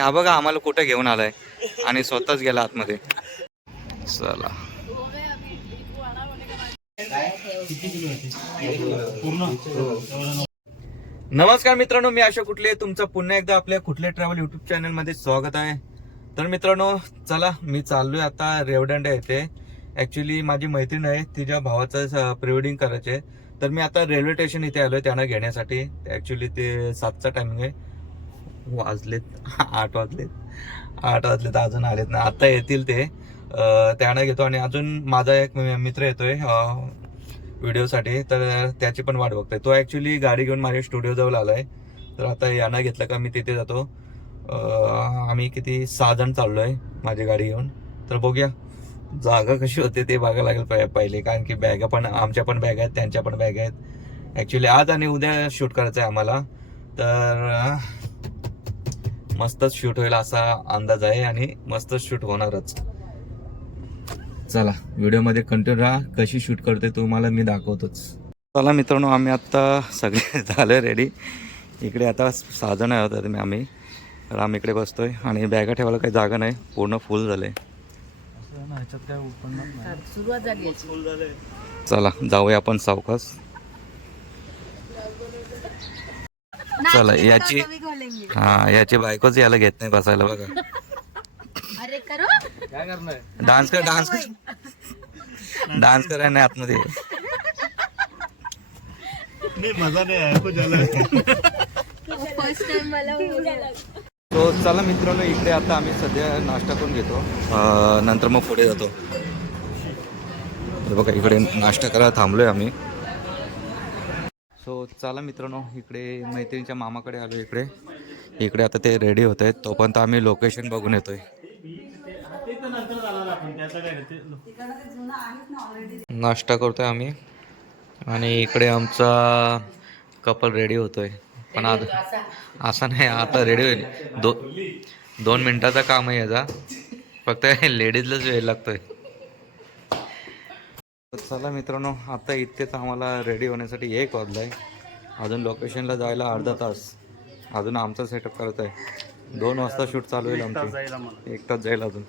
हा बघा आम्हाला कुठे घेऊन आलाय आणि स्वतःच गेला आतमध्ये. चला नमस्कार मित्रांनो, मी अशोक कुठले तुमचं पुन्हा एकदा आपल्या कुठले ट्रॅव्हल युट्यूब चॅनल मध्ये स्वागत आहे. तर मित्रांनो चला मी चाललोय आता रेवदंडा येथे. ऍक्च्युली माझी मैत्रीण आहे, तिच्या भावाचं प्री वेडिंग करायचे. तर मी आता रेल्वे स्टेशन इथे आलोय त्यांना घेण्यासाठी. ऍक्च्युली ते 7चा टायमिंग आहे, वाजलेत 8 वाजलेत अजून आलेत ना. आता येतील ते, त्यांना घेतो. आणि अजून माझा एक मित्र येतोय व्हिडिओसाठी, तर त्याची पण वाट बघतोय. तो ऍक्च्युली गाडी घेऊन माझ्या स्टुडिओ जवळ आलाय. तर आता यांना घेतलं का मी तिथे जातो. आम्ही किती 6 जण चाललोय माझी गाडी घेऊन. तर बघूया जागा कशी होते ते बघायला लागेल पहिले, कारण की बॅगा पण आमच्या पण बॅग आहेत, त्यांच्या पण बॅग आहेत. ऍक्च्युली आज आणि उद्या शूट करायचं आहे आम्हाला. तर मस्तच शूट होईल असा अंदाज आहे आणि मस्तच शूट होणारच. चला व्हिडिओमध्ये कंटिन्यू राहा, कशी शूट करते तुम्हाला मी दाखवतोच. चला मित्रांनो, आम्ही आता सगळे झाले रेडी. इकडे आता 6 जण आहोत आम्ही. तर आम्ही इकडे बसतोय आणि बॅगा ठेवायला काही जागा नाही, पूर्ण फुल झाले. चला जाऊया आपण सावकाश. चला याची बायकोच याला घेत नाही बसायला बघा. डान्स करायला नाही आतमध्ये. मजा नाही. तो चला मित्रांनो, इकडे आता आम्ही सध्या नाश्ता करून घेतो, नंतर मग पुढे जातो. बघा इकडे नाश्ता करायला थांबलोय आम्ही. सो चला मित्रांनो, इकडे मैत्रिणीच्या मामाकडे आलो. इकडे आता ते रेडी होत आहेत, तोपर्यंत आम्ही लोकेशन बघून येतोय. नाश्ता करतोय आम्ही आणि इकडे आमचा कपल रेडी होतोय. पण असं नाही, आता रेडी होईल. 2 मिनिटाचा काम आहे याचा, फक्त लेडीजलाच वेळ लागतोय. चला मित्रांनो, आता इतकेच आम्हाला रेडी होण्यासाठी 1 वाजलाय. अजून लोकेशनला जायला अर्धा तास. अजून आमचा सेटअप करत आहे. 2 वाजता शूट चालू होईल आमची. 1 तास जाईल अजून.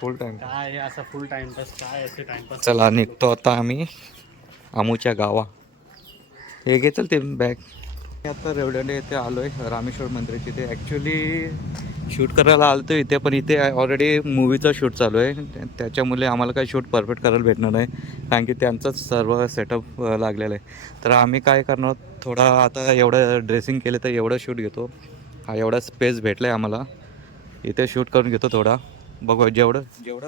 फुल टाइम काय असं फुल टाइमपास काय असे टाइमपास. चला निघतो आता आम्ही आमूच्या गावा. हे घेतल ते बॅग. आता रेवदंडा येथे आलोय, रामेश्वर मंदिराची. ते ॲक्च्युली शूट करायला आलो इथे, पण इथे ऑलरेडी मूवीचं शूट चालू आहे. त्याच्यामुळे आम्हाला काही शूट परफेक्ट करायला भेटणार नाही, कारण की त्यांचंच सर्व सेटअप लागलेलं आहे. तर आम्ही काय करणार, थोडा आता एवढं ड्रेसिंग केलं तर एवढं शूट घेतो. हा एवढा स्पेस भेटला आहे आम्हाला, इथे शूट करून घेतो थोडा. बघू जेवढं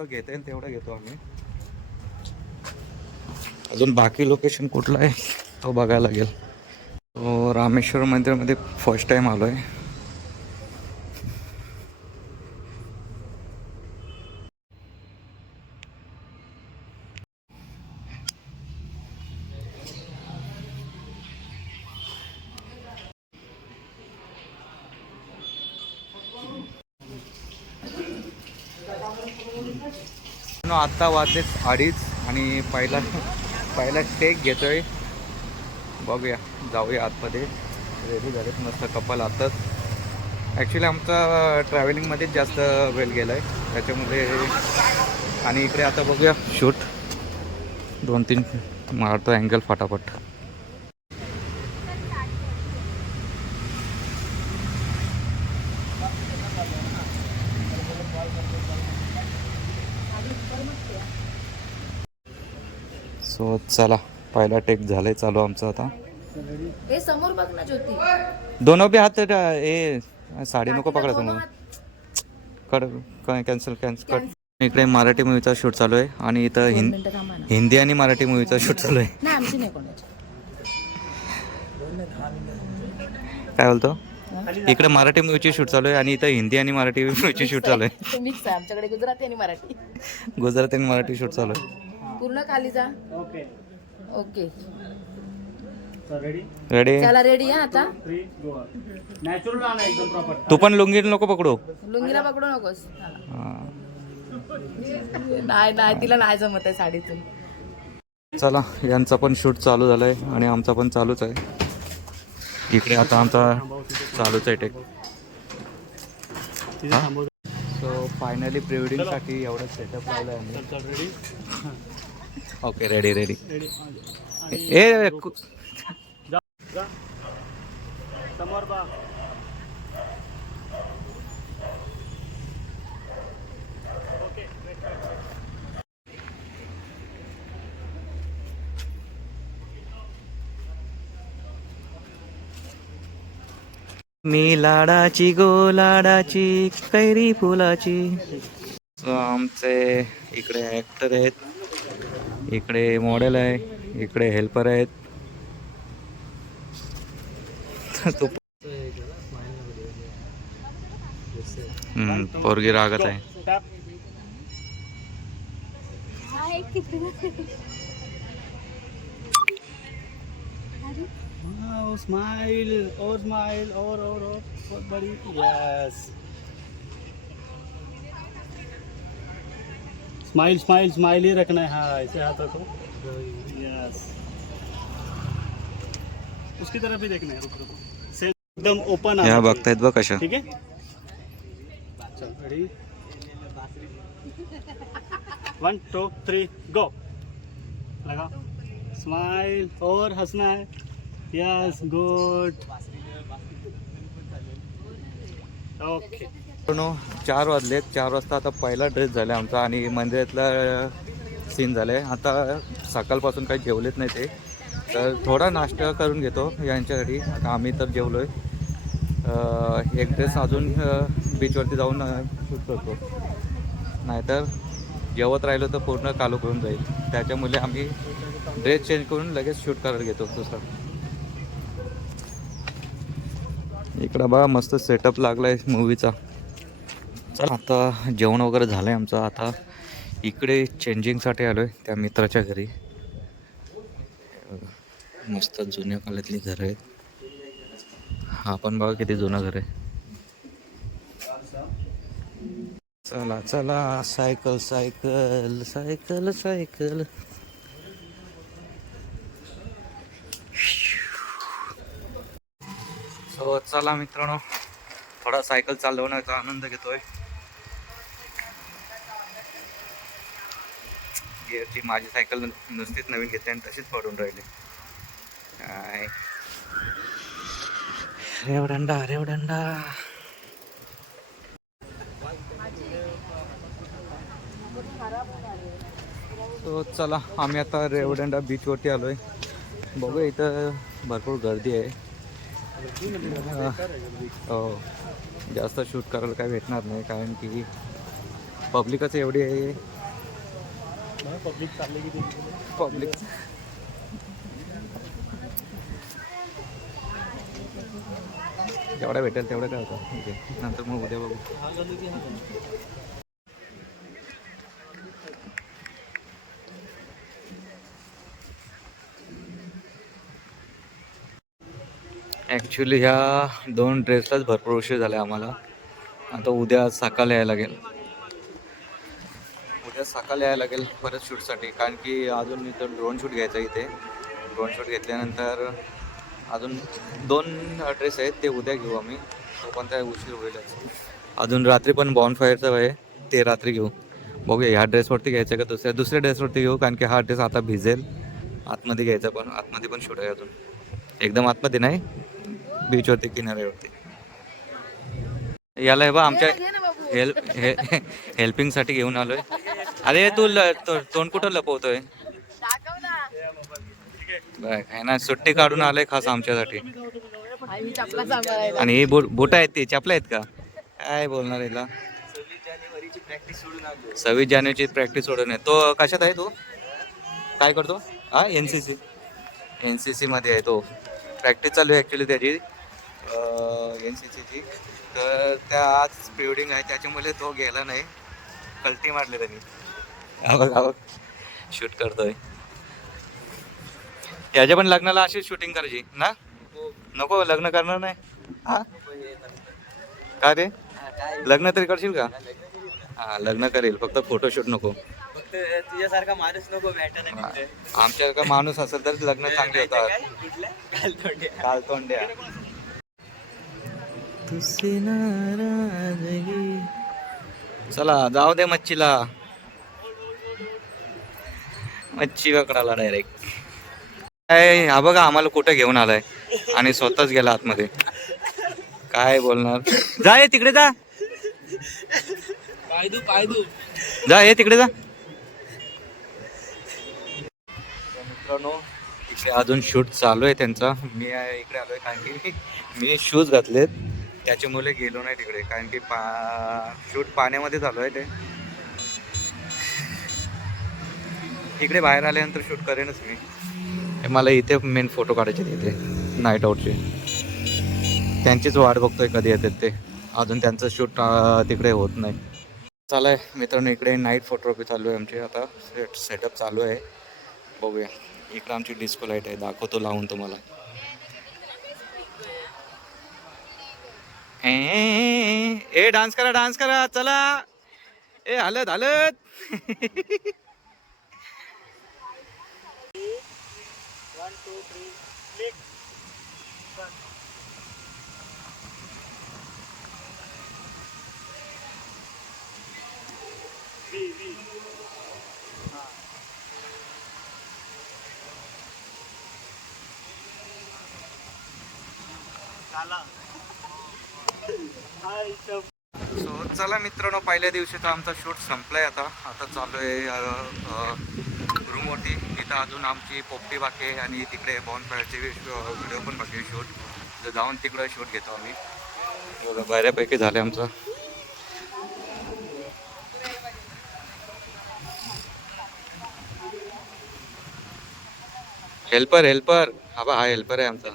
घेता येईल तेवढं घेतो आम्ही. अजून बाकी लोकेशन कुठलं आहे तो बघायला लागेल. तो रामेश्वर मंदिरामध्ये फर्स्ट टाइम आलो आहे. आत्ता वाजलेत 2:30 आणि पहिला टेक घेतोय. बघूया, जाऊया आतमध्ये. रेडी झालेत मस्त कपल आताच. ॲक्च्युली आमचा ट्रॅव्हलिंगमध्येच जास्त वेळ गेला आहे त्याच्यामुळे. आणि इकडे आता बघूया शूट 2-3 मारतो अँगल फटाफट. सो चला, पहिला टेक झालाय चालू आमचं आता. हे समोर बघ ना ज्योती. दोनों भी हाथ साडी नको पकडायचं मग. Cancel cut. इकडे मराठी मूवीचा शूट चालू आहे आणि इथं हिंदी आणि मराठी मूवीचा शूट चालू आहे. नाही आमची नाही कोणाची. काय बोलतो, इकडे मराठी मूवीची शूट चालू आहे आणि इथं हिंदी आणि मराठी मूवीची शूट चालू आहे. मिक्स आहे आमच्याकडे, गुजराती आणि मराठी. गुजराती आणि मराठी शूट चालू आहे. पूर्ण खाली जा. ओके. रेडी रेडी चला रेडी हा आता 3 गो नॅचरल आणा एकदम प्रॉपर. तू पण लुंगी नको पकडू. लुंगीला पकडू नकोस हा. नाही नाही तिला नाही जमत आहे साडीतून. चला यांचा पण शूट चालू झालाय आणि आमचा पण चालूच आहे. इकडे आता आमचा चालूच आहे टेक. तिथे थांबव. सो फायनली प्री वेडिंग साठी एवढं सेटअप लावलंय आम्ही. चल ready okay ready ready. Ready ए जा समोर बा. मी लाडाची गो लाडाची कैरी फुलाची. So, आमचे इकडे ॲक्टर आहेत, इकडे मॉडेल आहे, इकडे हेल्पर आहेत. तो पोरगी रागत आहे. टॅप. वाओ स्माइल और बहुत बड़ी. यस स्माइल स्माइल स्माइल ही रखना है. हाँ ऐसे हाथों को. यस उसकी तरफ ही देखना है. रुक रुक से एकदम ओपन. ह्या बघतायत बघ कशा. ठीक है चल रेडी 1 2 3 गो. लगा स्माइल और हंसना है. Yes good. ओके 4 वाजलेत. 4 वाजता आता पहिला ड्रेस झाला आमचा आणि मंदिरातला सीन झालाय. आता सकाळपासून काही जेवलेत नाही ते, तर थोडा नाश्ता करून घेतो यांच्यासाठी. आता आम्ही तर जेवलोय. एक ड्रेस अजून बीचवरती जाऊन शूट करतो, नाहीतर जेवत राहिलो तर पूर्ण कालो करून जाईल. त्याच्यामुळे आम्ही ड्रेस चेंज करून लगेच शूट करायला घेतो दुसरा. इकडं बघा मस्त सेटअप लागलाय मूवीचा. चला आता जेवण वगैरे झालंय आमचं. आता इकडे चेंजिंगसाठी आलोय त्या मित्राच्या घरी. मस्त जुन्या काळातली घरं आहेत. हा पण बघा किती जुनं घर आहे. चला चला cycle cycle cycle cycle. So चला मित्रांनो, थोडा सायकल चालवण्याचा आनंद घेतोय. गिअरची माझी सायकल नुसतीच नवीन घेतली आणि तशीच पडून राहिली. काय रेवदंडा रेवदंडा. तो चला आम्ही आता रेवदंडा बीचवरती आलोय. बघूया इथं भरपूर गर्दी आहे. हो जास्त शूट करायला काही भेटणार नाही, कारण की पब्लिकच एवढी आहे. पब्लिक चालले की पब्लिक जेवढा भेटेल तेवढं काय होतं. ओके नंतर मग उद्या बघू. ॲक्च्युली ह्या 2 ड्रेसलाच भरपूर उशीर झाला आहे आम्हाला. आता उद्या सकाळी यायला लागेल. उद्या सकाळी यायला लागेल परत शूटसाठी, कारण की अजून इथं ड्रोन शूट घ्यायचं आहे. इथे ड्रोन शूट घेतल्यानंतर अजून 2 ड्रेस आहेत, ते उद्या घेऊ आम्ही. तो पण त्या उशीर होईलच. अजून रात्री पण बॉनफायरचं आहे, ते रात्री घेऊ. बघूया ह्या ड्रेसवरती घ्यायचं का दुसऱ्या ड्रेसवरती घेऊ, कारण की हा ड्रेस आता भिजेल. आतमध्ये घ्यायचा, पण आतमध्ये पण शूट आहे अजून. एकदम आतमध्ये नाही, बीचवरती किनाऱ्यावरती. याला हे बा आमच्या हेल्पिंगसाठी घेऊन आलोय. अरे तू तोंड कुठं लपवतोय? काय ना, सुट्टी काढून आलोय खास आमच्यासाठी. आणि हे बोट आहेत, ते चपला आहेत का? काय बोलणार याला. 26 जानेवारीची प्रॅक्टिस सोडून आहे. तो कशात आहे? तो काय करतो? हा NCC मध्ये आहे तो. प्रॅक्टिस चालू आहे ॲक्च्युली त्याची NCCची. तर त्या आज प्रिवेडिंग आहे, त्याच्यामुळे तो गेला नाही. कल्टी मारले त्यांनी. आवक शूट करतोय. याच्या पण लग्नाला अशीच शूटिंग करायची ना? नको लग्न करणार नाही हा? का रे लग्न तरी करशील का? हा लग्न करेल फक्त फोटोशूट नको. फक्त तुझ्यासारखा माणूस नको भेटायला. आमच्यासारखा माणूस असेल तर लग्न चांगले होतात. कालतोंड्या तुझसे नाराजगी. चला जाऊ दे मच्छीला. मच्छी पकडायला डायरेक्ट. काय हा बघा आम्हाला कुठं घेऊन आलाय आणि स्वतःच गेला आतमध्ये. काय बोलणार. जा ये तिकडे जा. जा ये तिकडे जा. मित्रांनो इकडे अजून शूट चालू आहे त्यांचा. मी इकडे आलोय कारण की मी शूज घातलेत त्याच्यामुळे गेलो नाही तिकडे कारण की शूट पाण्यामध्ये चालू आहे ते. इकडे बाहेर आल्यानंतर शूट करेनच मी. मला इथे मेन फोटो काढायचे तिथे नाईट आउटचे. त्यांचीच वाट बघतोय कधी येतात ते. अजून त्यांचं शूट तिकडे होत नाही. चालू आहे मित्रांनो इकडे नाईट फोटोग्राफी चालू आहे आमची. आता सेटअप चालू आहे बघूया. इकडे आमची डिस्को लाईट आहे दाखवतो लावून तुम्हाला. ए डान्स करा चला. ए हलत सो चला मित्रांनो पहिल्या दिवशीचा आमचा शूट संपलाय. आता चालू आहे रूमवरती. तिथं अजून आमची पोपटी बाकी आहे आणि तिकडे बॉनफायरचे व्हिडिओ पण बाकी आहे शूट. तर जाऊन तिकडे शूट घेतो आम्ही. बघा बऱ्यापैकी झाले आमचं. हेल्पर हा हेल्पर आहे आमचा.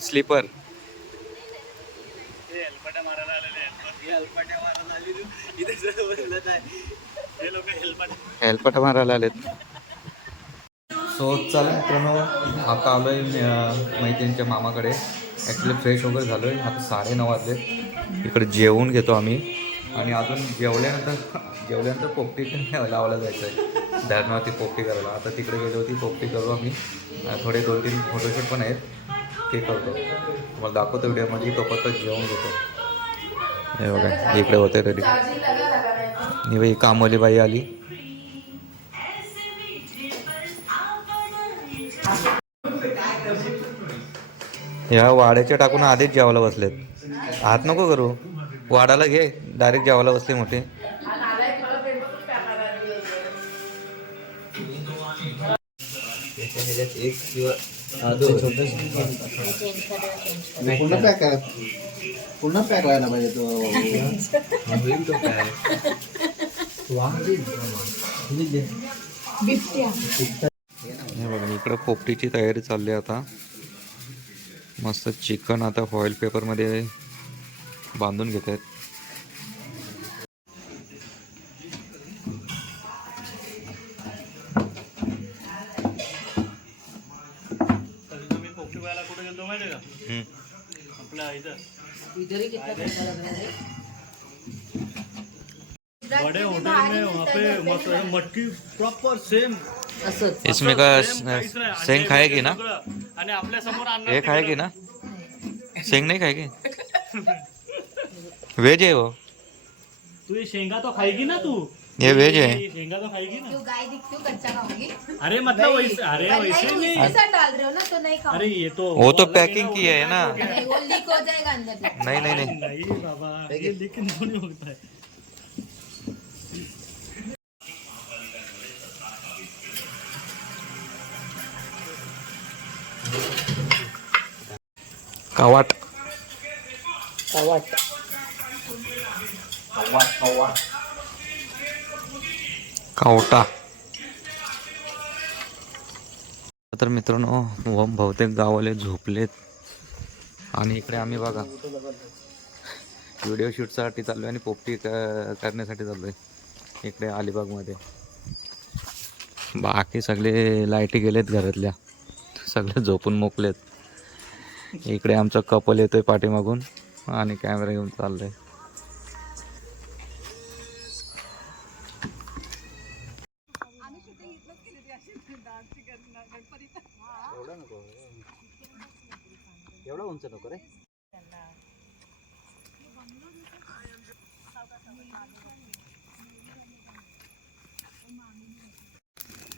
स्लीपर हेल्पट मारायला आलेत. सो चला मित्रांनो आता आलोय मैत्रिणीच्या मामाकडे. ॲक्च्युली फ्रेश वगैरे झालो आहे. आता 9:30 वाजले. इकडे जेवून घेतो आम्ही आणि अजून जेवल्यानंतर पोपटी लावायला जायचं आहे. धरणावरती पोपटी करायला. आता तिकडे गेलो होती पोपटी करू आम्ही. थोडे 2-3 फोटोशूट पण आहेत ते करतो. तुम्हाला दाखवतो व्हिडिओमध्ये. तोपर्यंत जेवून घेतो. हे बघा इकडे होते रेडी. ही बाई कामवाली बाई आली. ह्या वाड्याच्या टाकून आधीच जेवायला बसलेत. हात नको करू. वाडाला घे डायरेक्ट जेवायला बसले मोठे. पुन्हा पॅक व्हायला पाहिजे तो. हे बघा इकडं पोपटीची तयारी चालली आहे आता. मस्त चिकन आता फॉईल पेपरमध्ये बांधून घेत आहेत. मी पोपटी व्हायला कुठे गेलो माहिती का? आपल्या इथं बड़े होटल में वहाँ पे मटकी प्रॉपर सेम. इसमें का सेंग खाएगी ना? आणि आपल्या समोर हे खाएगी ना? सेंग नहीं खाएगी? वेज है वो. तू ये शेंगा तो खाएगी ना तू? ये वेज है. शेंगा तो खाएगी ना? जो गाय दिखती हो कच्चा खाओगी? अरे मतलब वैसे. अरे वैसे नहीं. ऐसा डाल रहे हो ना तो नहीं खाओ. अरे ये तो वो तो पैकिंग की है ना. नहीं, वो लीक हो जाएगा अंदर से. नहीं नहीं नहीं. नहीं बाबा ये लेकिन नहीं होता है. कावाट. कावटा. तर मित्रांनो बहुतेक गावाले झोपलेत आणि इकडे आम्ही बघा व्हिडिओ शूटसाठी चाललो आहे आणि पोपटी करण्यासाठी चाललो आहे इकडे अलिबागमध्ये. बाकी सगळे लाईटी गेलेत घरातल्या, सगळे झोपून मोकलेत. इकडे आमचा कपल येतोय पाठीमागून आणि कॅमेरा घेऊन चाललंय. एवढा उंच नको रे.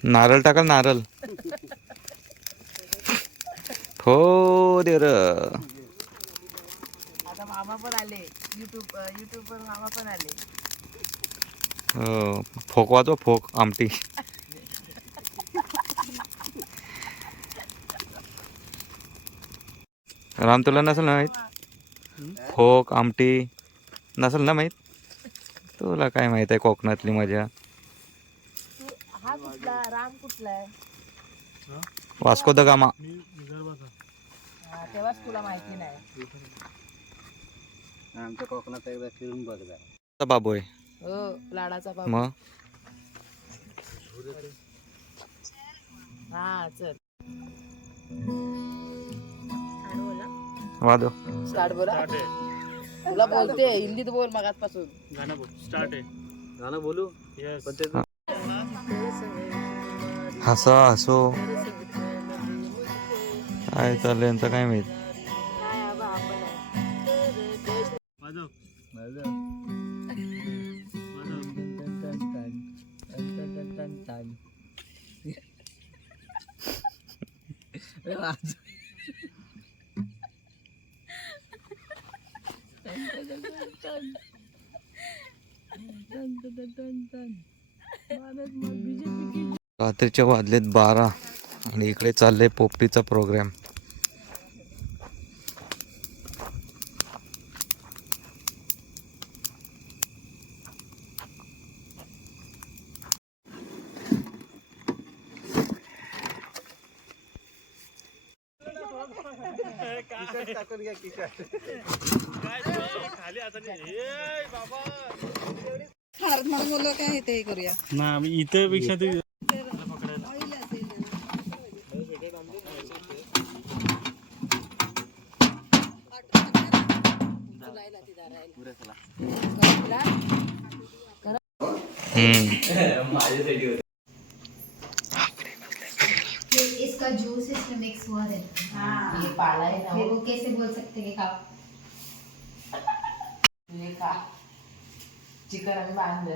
नारळ टाका नारळ. हो दे र. आता मामा पण आले, युट्यूब वर मामा पण आले. फोक वाजवा, फोक आमटी. राम तुला नसेल ना माहीत, फोक आमटी नसेल ना माहीत. तुला काय माहित आहे कोकणातली मजा. हा कुठला राम कुठला आहे? Vasco the gamma. तेव्हाच तुला माहिती नाही. आमच्या कोकणात एकदा फिरून बघ जरा. बाबू आहे हो, लाडाचा बाबा. मग. हा चल वादो. स्टार्ट बोला. तुला बोलते हिंदीत बोल मगाचपासून. गाणं बोल. स्टार्ट आहे. गाणं बोलू. Yes. पण ते हसा हसो काय चाललंय यांचं काय माहित. वाजव. रात्रीच्या वाजलेत 12 आणि इकडे चाललंय पोपटीचा प्रोग्राम. टाकून घ्या किशात. खाली आता बाबा बोललो काय ते करूया ना. आम्ही इथं पेक्षा ते इसका जूस इसमें मिक्स हुआ रहता है। ये पाला है ना फिर वो कैसे बोल सकते कि खाओ? ये खा. चिकन आणि बांधलं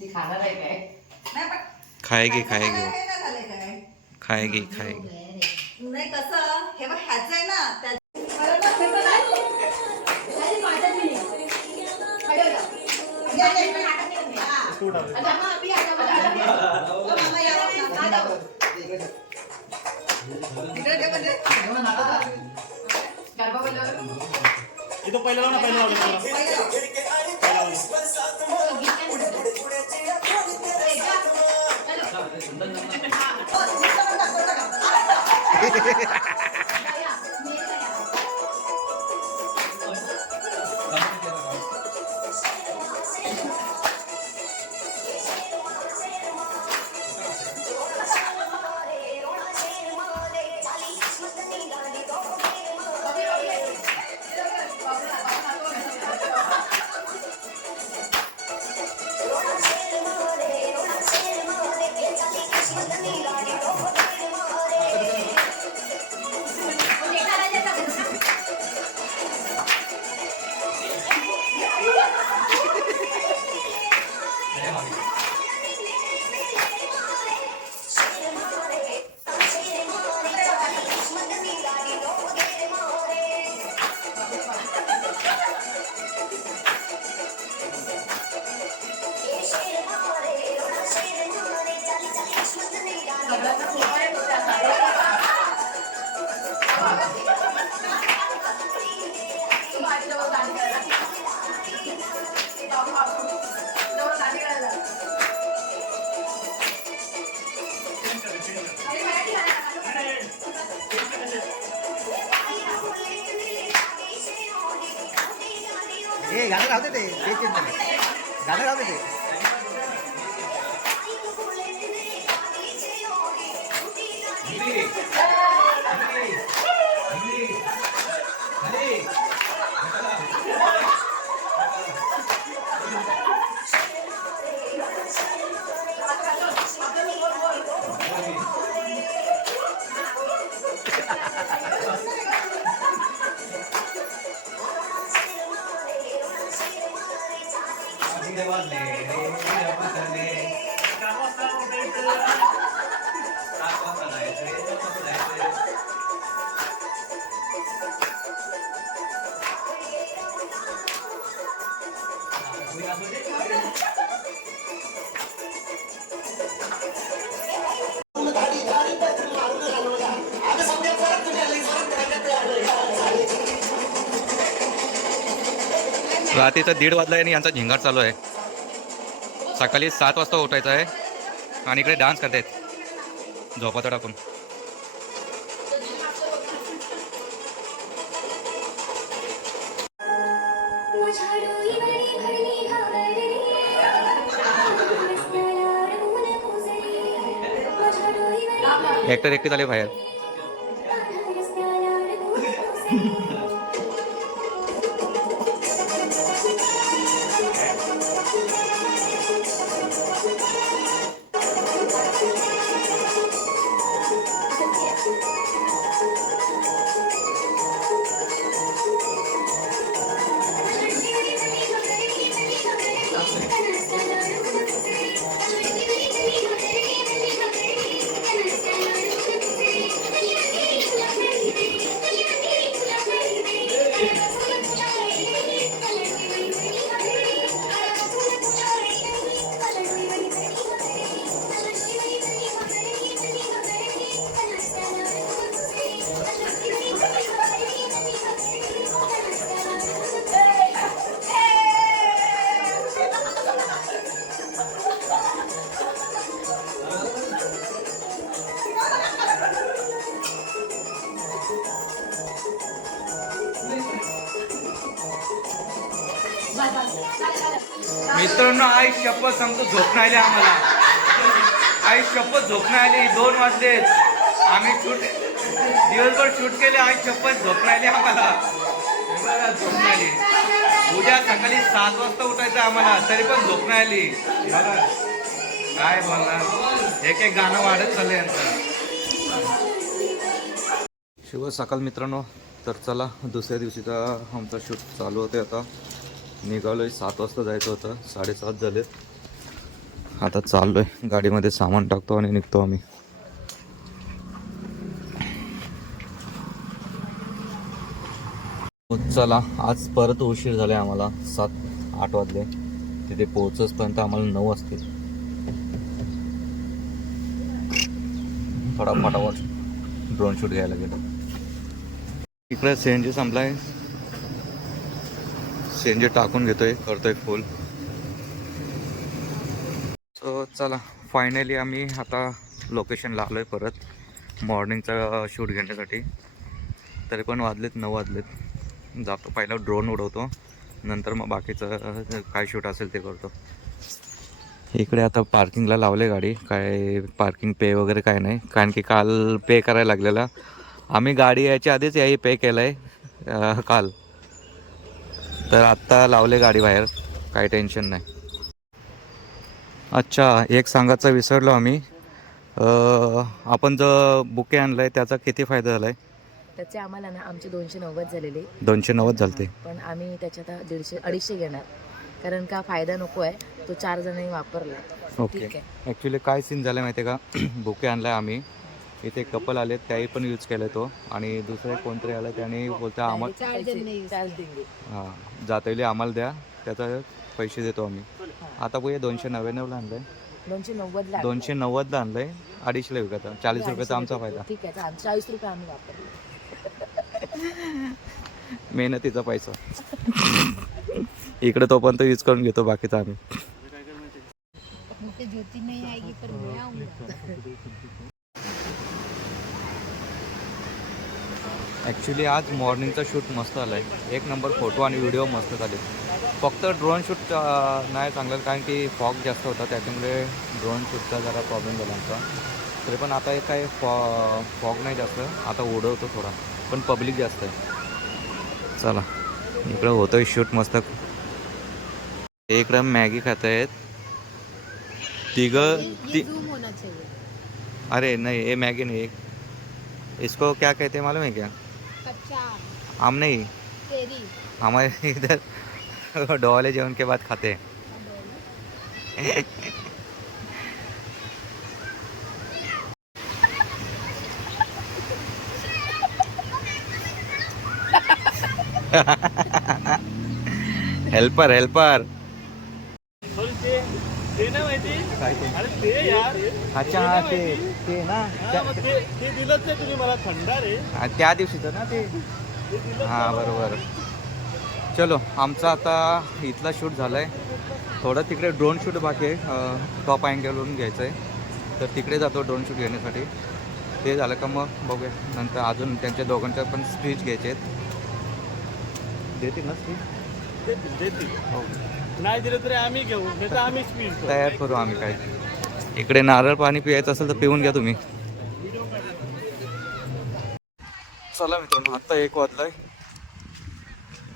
ती खाणार आहे काय? खाएगी खाएगी खाएगी खाएगी. नाही कसं हे बघ ह्याच आहे ना इथं पहिलं लाव ना. पहिलं लावलं. गाणं राहते ते गाणं राहते ते. वाजले, उद्या बसले. 7 वाजता जायचंय, 9 वाजता जायचंय. रात्रीचा 1:30 वाजला आहे आणि यांचा झिंगाट चालू आहे. सकाळी 7 वाजता उठायचं आहे आणि इकडे डान्स करतायत झोपाचं टाकून. एकटर एकटे झाले बाहेर. मित्रांनो, आई शपथ सांगतो झोप नाही आली आम्हाला. आई शपथ झोप नाही आली. 2 वाजले. आम्ही दिवसभर शूट केले. आई शपथ झोप नाही आली आम्हाला. झोप नाही आली. उद्या सकाळी 7 वाजता उठायचं आम्हाला, तरी पण झोप नाही आली. बघा काय बोलणार, एक गाणं वाढत चाललं यांचं. शुभ सकाळ मित्रांनो. तर चला, दुसऱ्या दिवशीचा आमचा शूट चालू होते. आता निघालोय. 7 वाजता जायचं होतं, 7:30 झालेत. आता चाललोय, गाडीमध्ये सामान टाकतो आणि निघतो आम्ही. चला, आज परत उशीर झाले आम्हाला. 7-8 वाजले. तिथे पोहोचसपर्यंत आम्हाला 9 वाजतील. थोडा फटाफट ड्रोन शूट घ्यायला गेलो. इकडे CNG संपलाय. CNG टाकून घेतोय, करतोय फुल. सो चला, फायनली आम्ही आता लोकेशनला आलोय परत मॉर्निंगचा शूट घेण्यासाठी. तरी पण वाजलेत 9 वाजलेत. जातो, पहिला ड्रोन उडवतो, नंतर मग बाकीचं काय शूट असेल ते करतो. इकडे आता पार्किंगला लावले गाडी. काय पार्किंग पे वगैरे काय नाही, कारण की काल पे करायला लागलेला. आम्ही गाडी यायच्या आधीच याही पे केलं आहे काल. तर आत्ता लावले गाडी बाहेर, काही टेन्शन नाही. अच्छा, एक सांगायचं विसरलो आम्ही. आपण जो बुके आणला आहे त्याचा किती फायदा झाला आहे? त्याचे आम्हाला ना आमचे 290 झालेले. 290 झालते. पण आम्ही त्याच्यात 150-250 घेणार, कारण का फायदा नको आहे. तो 4 जणांनी वापरला. ओके. ॲक्च्युली काय सीन झालं माहिती आहे का, बुके आणला आहे आम्ही. इथे कपल आले, त्याही पण यूज केला तो. आणि दुसरे कोणतरी आलं, त्याने बोलतो आम्हाला हां जातवली आम्हाला द्या, त्याचा पैसे देतो आम्ही. आता बघूया 299ला आणलं आहे. 290ला 290ला आणलं आहे. 250ला विकत. 40 रुपयाचा आमचा फायदा. ठीक आहे. 40 रुपये आम्ही वापरले. मेहनतीचा पैसा. इकडे तो पण तो यूज करून घेतो, बाकीचा आम्ही. ज्योति नहीं आएगी पर मैं आऊंगा. ॲक्च्युली आज मॉर्निंगचा शूट मस्त आला आहे. 1 नंबर फोटो आणि व्हिडिओ मस्त झाले. फक्त ड्रोन शूट नाही चांगलं, कारण की फॉग जास्त होता, त्याच्यामुळे ड्रोन शूटचा जरा प्रॉब्लेम झाला आमचा. तरी पण आता काय फॉग नाही जास्त, आता उडवतो थोडा, पण पब्लिक जास्त आहे. चला, इकडं होतोय शूट मस्त. इकडं मॅगी खात आहेत जूम होना चाहिए. अरे नहीं, ये मैगी नहीं, एक इसको क्या कहते हैं मालूम है क्या? कच्चा आम नहीं, तेरी हमारे इधर डोले जेवन के बाद खाते हैं. Helper helper. पण ते नाही माहिती. अरे ते यार. अच्छा हा ते ना हा, मग ते दिलंच नाही तुम्ही मला थंडा रे. त्या दिवशीचं ना ते. हा बरोबर. चलो आमचा आता इथला शूट झालाय. थोडं तिकडे ड्रोन शूट बाकी आहे, टॉप अँगलवरून घ्यायचं आहे, तर तिकडे जातो ड्रोन शूट घेण्यासाठी. ते झालं का मग बघूया नंतर अजून त्यांच्या दोघांच्या पण स्पीच घ्यायचे आहेत. देतील ना स्पीच? देतील. हो नाही दिलं तरी आम्ही घेऊ, नाही तर आम्ही स्पीड करू. तयार करू आम्ही काय. इकडे नारळ पाणी पियायचं असेल तर पिऊन घ्या तुम्ही. चला मित्रांनो आत्ता 1 वाजलाय.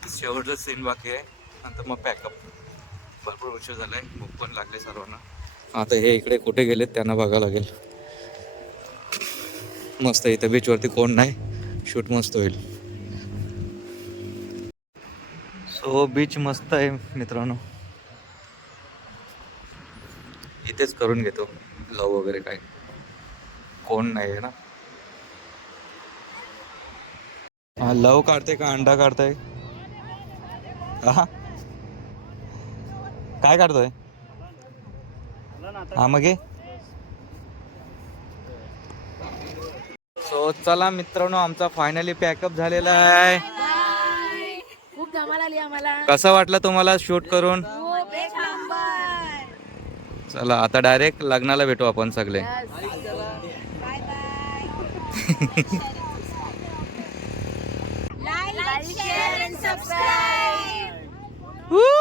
शेवटचं सीन बाकी आहे, नंतर मग पॅकअप. भरपूर उशीर झालाय, भूक पण लागले सर्वांना. आता हे इकडे कुठे गेलेत त्यांना बघावं लागेल. मस्त इथं बीचवरती कोण नाही, शूट मस्त होईल. सो बीच मस्त आहे मित्रांनो, इथेच करून घेतो लव वगैरे. काय कोण नाही आहे ना. हा लव काढते का अंडा काढताय? हा काय काढतोय? हा मग सो चला मित्रांनो आमचा फायनली पॅकअप झालेला आहे. खूप धमाल आली आम्हाला. कसं वाटलं तुम्हाला शूट करून? चला आता डायरेक्ट लग्नाला भेटू आपण सगळे. Like, share and subscribe. Woo!